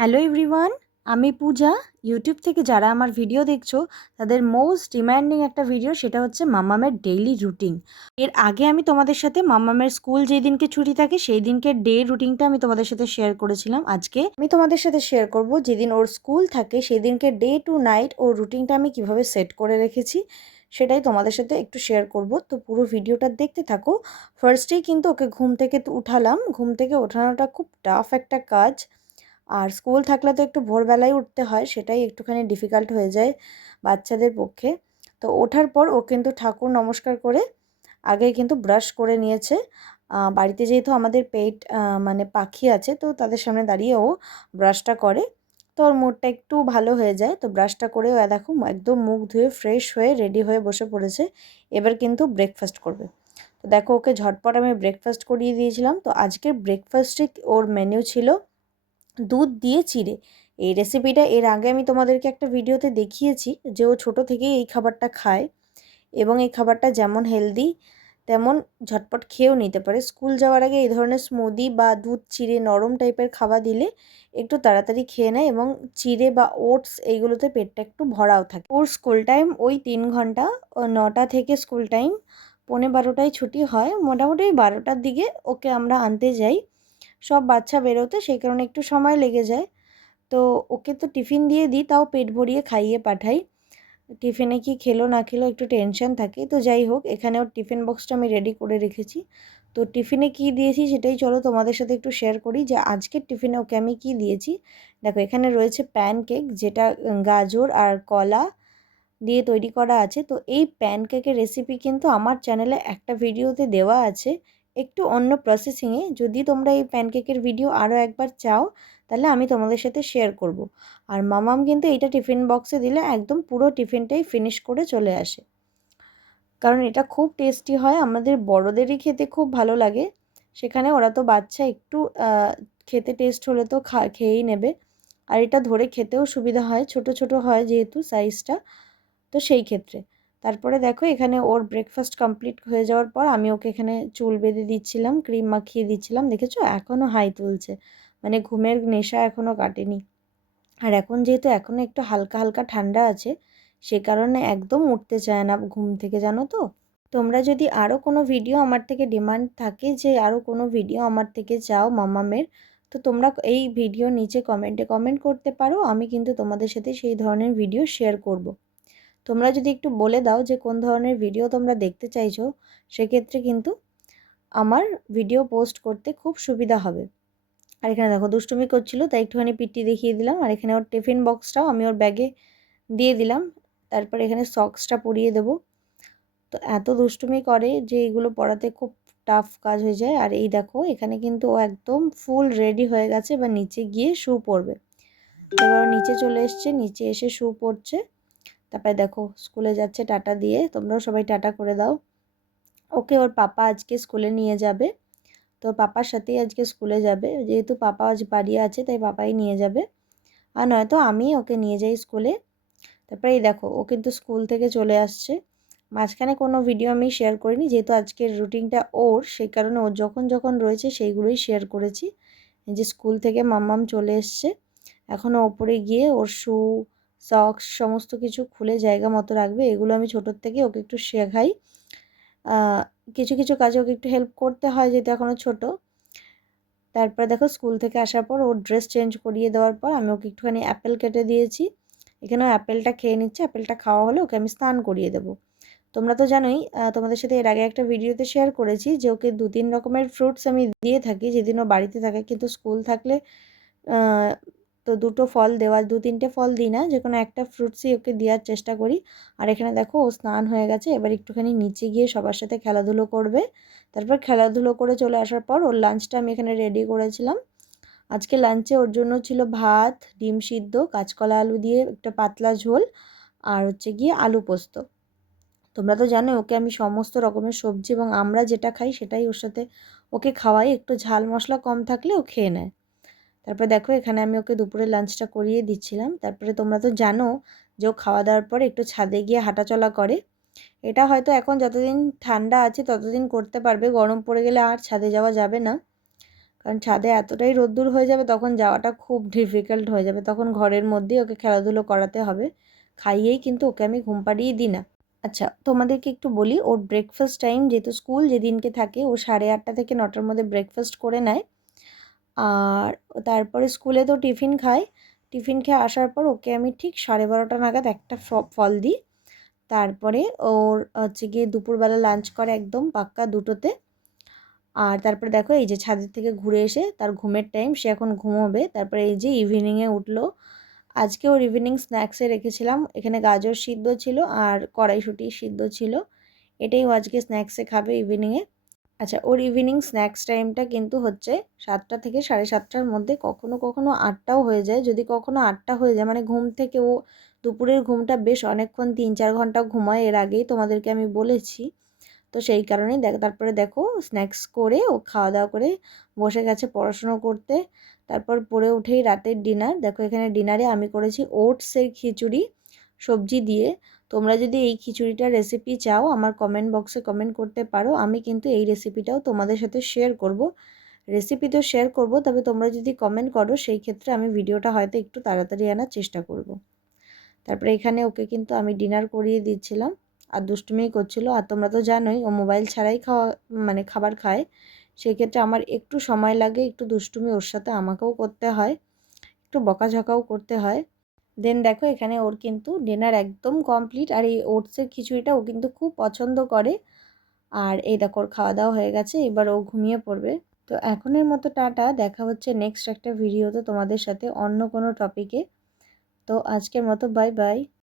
Hello everyone, আমি পূজা। YouTube থেকে যারা আমার ভিডিও দেখছ, তাদের মোস্ট ডিম্যান্ডিং একটা ভিডিও সেটা হচ্ছে মাম্মামের ডেইলি রুটিন। এর আগে আমি তোমাদের সাথে মাম্মামের স্কুল যেই দিনকে ছুটি থাকে সেই দিনকে ডে রুটিনটা আমি তোমাদের সাথে শেয়ার করেছিলাম। আজকে আমি তোমাদের সাথে শেয়ার করব যেদিন ওর স্কুল থাকে সেই দিনকে ডে টু নাইট ওর রুটিনটা আমি কীভাবে সেট করে রেখেছি, সেটাই তোমাদের সাথে একটু শেয়ার করব। তো পুরো ভিডিওটা দেখতে থাকো। ফার্স্টেই কিন্তু ওকে ঘুম থেকে উঠালাম। ঘুম থেকে ওঠানোটা খুব টাফ একটা কাজ। আর স্কুল থাকলে তো একটু ভোরবেলায় উঠতে হয়, সেটাই একটুখানি ডিফিকাল্ট হয়ে যায় বাচ্চাদের পক্ষে। তো ওঠার পর ও কিন্তু ঠাকুর নমস্কার করে আগে কিন্তু ব্রাশ করে নিয়েছে। বাড়িতে যেহেতু আমাদের পেট মানে পাখি আছে, তো তাদের সামনে দাঁড়িয়ে ও ব্রাশটা করে। তো ওর মুডটা একটু ভালো হয়ে যায়, তো ব্রাশটা করেও দেখো একদম মুখ ধুয়ে ফ্রেশ হয়ে রেডি হয়ে বসে পড়েছে। এবার কিন্তু ব্রেকফাস্ট করবে। তো দেখো ওকে ঝটপট আমি ব্রেকফাস্ট করিয়ে দিয়েছিলাম। তো আজকের ব্রেকফাস্টে ওর মেনু ছিল দুধ দিয়ে চিড়ে। এই রেসিপিটা এর আগে আমি তোমাদেরকে একটা ভিডিওতে দেখিয়েছি যে ও ছোটো থেকেই এই খাবারটা খায় এবং এই খাবারটা যেমন হেলদি তেমন ঝটপট খেয়েও নিতে পারে। স্কুল যাওয়ার আগে এই ধরনের স্মুদি বা দুধ চিড়ে নরম টাইপের খাবার দিলে একটু তাড়াতাড়ি খেয়ে নেয় এবং চিড়ে বা ওটস এইগুলোতে পেটটা একটু ভরাও থাকে। ওর স্কুল টাইম ওই তিন ঘণ্টা নটা থেকে স্কুল টাইম পৌনে বারোটায় ছুটি হয়। মোটামুটি বারোটার দিকে ওকে আমরা আনতে যাই। সব বাচ্চা বেরোতে সেই কারণে একটু সময় লেগে যায়। তো ওকে তো টিফিন দিয়ে দিই, তাও পেট ভরিয়ে খাইয়ে পাঠাই। টিফিনে কি খেলো না খেলো একটু টেনশন থাকে। তো যাই হোক, এখানে ওর টিফিন বক্সটা আমি রেডি করে রেখেছি। তো টিফিনে কি দিয়েছি সেটাই চলো তোমাদের সাথে একটু শেয়ার করি যে আজকের টিফিনে ওকে আমি কি দিয়েছি। দেখো, এখানে রয়েছে প্যানকেক যেটা গাজর আর কলা দিয়ে তৈরি করা আছে। তো এই প্যানকেকের রেসিপি কিন্তু আমার চ্যানেলে একটা ভিডিওতে দেওয়া আছে। একটু অন্য প্রসেসিংয়ে যদি তোমরা এই প্যানকেকের ভিডিও আরও একবার চাও, তাহলে আমি তোমাদের সাথে শেয়ার করব। আর মামাম কিন্তু এইটা টিফিন বক্সে দিলে একদম পুরো টিফিনটাই ফিনিশ করে চলে আসে। কারণ এটা খুব টেস্টি হয়, আমাদের বড়দেরই খেতে খুব ভালো লাগে। সেখানে ওরা তো বাচ্চা, একটু খেতে টেস্ট হলে তো খা, খেয়েই নেবে। আর এটা ধরে খেতেও সুবিধা হয়, ছোট ছোট হয় যেহেতু সাইজটা তো সেই ক্ষেত্রে। তারপরে দেখো এখানে ওর ব্রেকফাস্ট কমপ্লিট হয়ে যাওয়ার পর আমি ওকে এখানে চুল বেঁধে দিচ্ছিলাম ক্রিম মাখিয়ে দিচ্ছিলাম, দেখেছ? এখনও হাই তুলছে। মানে ঘুমের নেশা এখনও কাটেনি। আর এখন যেহেতু এখনও একটু হালকা হালকা ঠান্ডা আছে, সে কারণে একদম উঠতে চায় না ঘুম থেকে, জানো তো? তোমরা যদি আরও কোনো ভিডিও আমার থেকে ডিমান্ড থাকে যে আরও কোনো ভিডিও আমার থেকে চাও মামামের তো তোমরা এই ভিডিও নিচে কমেন্টে কমেন্ট করতে পারো, আমি কিন্তু তোমাদের সাথে সেই ধরনের ভিডিও শেয়ার করব। তোমরা যদি একটু বলে দাও যে কোন ধরনের ভিডিও তোমরা দেখতে চাইছো, সেক্ষেত্রে কিন্তু আমার ভিডিও পোস্ট করতে খুব সুবিধা হবে। আর এখানে দেখো, দুষ্টুমি করছিল, তাই একটুখানি পিটি দেখিয়ে দিলাম, আর এখানে ওর টিফিন বক্সটাও আমি ওর ব্যাগে দিয়ে দিলাম। তারপর এখানে সক্সটা পরিয়ে দেব। তো এত দুষ্টুমি করে যে এইগুলো পড়াতে খুব টাফ কাজ হয়ে যায়। আর এই দেখো, এখানে কিন্তু ও একদম ফুল রেডি হয়ে গেছে বা নিচে গিয়ে শু পরবে। এবার নিচে চলে এসছে, নিচে এসে শু পড়ছে তারপরে দেখো স্কুলে যাচ্ছে টাটা দিয়ে, তোমরাও সবাই টাটা করে দাও। ওকে ওর পাপা আজকে স্কুলে নিয়ে যাবে। তো পাপার সাথেই আজকে স্কুলে যাবে। যেহেতু পাপা আজ বাড়ি আছে, তাই পাপাই নিয়ে যাবে। আর নয়তো আমি ওকে নিয়ে যাই স্কুলে তারপরে এই দেখো, ও কিন্তু স্কুল থেকে চলে আসছে। মাঝখানে কোনো ভিডিও আমি শেয়ার করিনি, যেহেতু আজকের রুটিনটা ওর, সেই কারণে ওর যখন যখন রয়েছে সেইগুলোই শেয়ার করেছি। যে স্কুল থেকে মাম্মাম চলে এসছে। এখনও ওপরে গিয়ে ওর শু সক্স সমস্ত কিছু খুলে জায়গা মতো রাখবে, এগুলো আমি ছোটোর থেকে ওকে একটু শেখাই। কিছু কিছু কাজে ওকে একটু হেল্প করতে হয় যেহেতু এখনও ছোটো। তারপরে দেখো স্কুল থেকে আসার পর ওর ড্রেস চেঞ্জ করিয়ে দেওয়ার পর আমি ওকে একটুখানি অ্যাপেল কেটে দিয়েছি। এখানেও অ্যাপেলটা খেয়ে নিচ্ছে অ্যাপেলটা খাওয়া হলে ওকে আমি স্নান করিয়ে দেবো। তোমরা তো জানোই তোমাদের সাথে এর আগে একটা ভিডিওতে শেয়ার করেছি যে ওকে দু তিন রকমের ফ্রুটস আমি দিয়ে থাকি, যেদিন ও বাড়িতে থাকে কিন্তু স্কুল থাকলে তো দুটো ফল দেওয়ার দু তিনটে ফল দিই না, যে কোনো একটা ফ্রুটসই ওকে দেওয়ার চেষ্টা করি। আর এখানে দেখো ও স্নান হয়ে গেছে, এবার একটুখানি নিচে গিয়ে সবার সাথে খেলাধুলো করবে। তারপর খেলাধুলো করে চলে আসার পর ওর লাঞ্চটা আমি এখানে রেডি করেছিলাম। আজকে লাঞ্চে ওর জন্য ছিল ভাত, ডিম সিদ্ধ, কাঁচকলা আলু দিয়ে একটা পাতলা ঝোল, আর হচ্ছে গিয়ে আলু পোস্ত। তোমরা তো জানো ওকে আমি সমস্ত রকমের সবজি এবং আমরা যেটা খাই সেটাই ওর সাথে ওকে খাওয়াই। একটু ঝাল মশলা কম থাকলে ও খেয়ে নেয়। তারপরে দেখো এখানে আমি ওকে দুপুরে লাঞ্চটা করিয়ে দিচ্ছিলাম। তারপরে তোমরা তো জানো যে ও খাওয়া দাওয়ার পর একটু ছাদে গিয়ে হাঁটাচলা করে। এটা হয়তো এখন যতদিন ঠান্ডা আছে ততদিন করতে পারবে, গরম পড়ে গেলে আর ছাদে যাওয়া যাবে না। কারণ ছাদে এতটাই রোদ্দুর হয়ে যাবে তখন যাওয়াটা খুব ডিফিকাল্ট হয়ে যাবে। তখন ঘরের মধ্যেই ওকে খেলাধুলো করাতে হবে। খাইয়েই কিন্তু ওকে আমি ঘুম পাড়িয়ে দিই না। আচ্ছা তোমাদেরকে একটু বলি, ওর ব্রেকফাস্ট টাইম যেহেতু স্কুল যেদিনকে থাকে ও সাড়ে আটটা থেকে নটার মধ্যে ব্রেকফাস্ট করে নেয়। আর তারপরে স্কুলে তো টিফিন খায় টিফিন খেয়ে আসার পর ওকে আমি ঠিক সাড়ে বারোটা নাগাদ একটা ফল দিই। তারপরে ওর হচ্ছে গিয়ে দুপুরবেলা লাঞ্চ করে একদম পাক্কা দুটোতে। আর তারপরে দেখো এই যে ছাদের থেকে ঘুরে এসে তার ঘুমের টাইম সে এখন ঘুমোবে। তারপরে এই যে ইভিনিংয়ে উঠল। আজকে ওর ইভিনিং স্ন্যাক্সে রেখেছিলাম। এখানে গাজর সিদ্ধ ছিল আর কড়াইশুঁটি সিদ্ধ ছিল। এটাই ও আজকে স্ন্যাক্সে খাবে ইভিনিংয়ে আচ্ছা ওর ইভিনিং স্ন্যাক্স টাইমটা কিন্তু হচ্ছে সাতটা থেকে সাড়ে সাতটার মধ্যে কখনো কখনো আটটাও হয়ে যায়। যদি কখনো আটটা হয়ে যায় মানে ঘুম থেকে ও দুপুরের ঘুমটা বেশ অনেকক্ষণ, তিন চার ঘণ্টা ঘুমায় এর আগেই তোমাদেরকে আমি বলেছি। তো সেই কারণেই দেখ, তারপরে দেখো স্ন্যাক্স করে ও খাওয়া দাওয়া করে বসে গেছে পড়াশুনো করতে। তারপর পরে উঠেই রাতের ডিনার দেখো এখানে ডিনারে আমি করেছি ওটসের খিচুড়ি, সবজি দিয়ে। তোমরা যদি এই খিচুড়িটার রেসিপি চাও, আমার কমেন্ট বক্সে কমেন্ট করতে পারো। আমি কিন্তু এই রেসিপিটাও তোমাদের সাথে শেয়ার করব। রেসিপি তো শেয়ার করব, তবে তোমরা যদি কমেন্ট করো, সেই ক্ষেত্রে আমি ভিডিওটা হয়তো একটু তাড়াতাড়ি আনার চেষ্টা করব। তারপরে এখানে ওকে কিন্তু আমি ডিনার করিয়ে দিচ্ছিলাম। আর দুষ্টুমি করছিল। আর তোমরা তো জানোই, ও মোবাইল ছাড়াই খাওয়া মানে খাবার খায়। সেক্ষেত্রে আমার একটু সময় লাগে, একটু দুষ্টুমি ওর সাথে আমাকেও করতে হয়। একটু বকাঝকাও করতে হয়। দেন দেখো এখানে ওর কিন্তু ডিনার একদম কমপ্লিট আর এই ওটসের খিচুড়িটা ও কিন্তু খুব পছন্দ করে। আর এই দেখো খাওয়া দাওয়া হয়ে গেছে, এবার ও ঘুমিয়ে পড়বে। তো এখনের মতো টাটা, দেখা হচ্ছে নেক্সট একটা ভিডিওতে তোমাদের সাথে অন্য কোনো টপিকে তো আজকের মতো বাই বাই